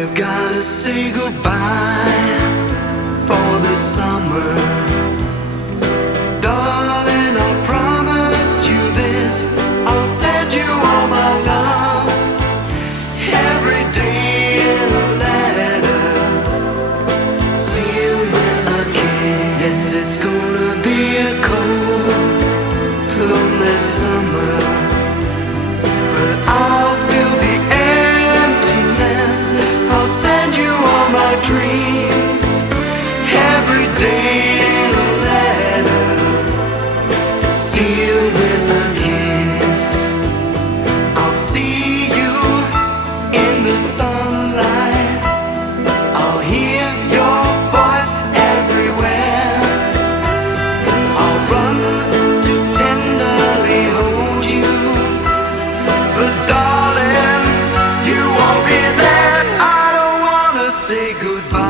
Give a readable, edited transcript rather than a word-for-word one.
We've gotta say goodbye for the summer. Darling, I promise you this, I'll send you all my love every day in a letter, sealed with a kiss. Yes, it's gonna be a cold, lonely summer, but I'll fill the emptiness. I'll send you all my dreams every day in a letter, sealed with a kiss. I'll see you in the sunlight, I'll hear your voice everywhere, I'll run to tenderly hold you, but darling, you won't be there. I don't wanna say goodbye.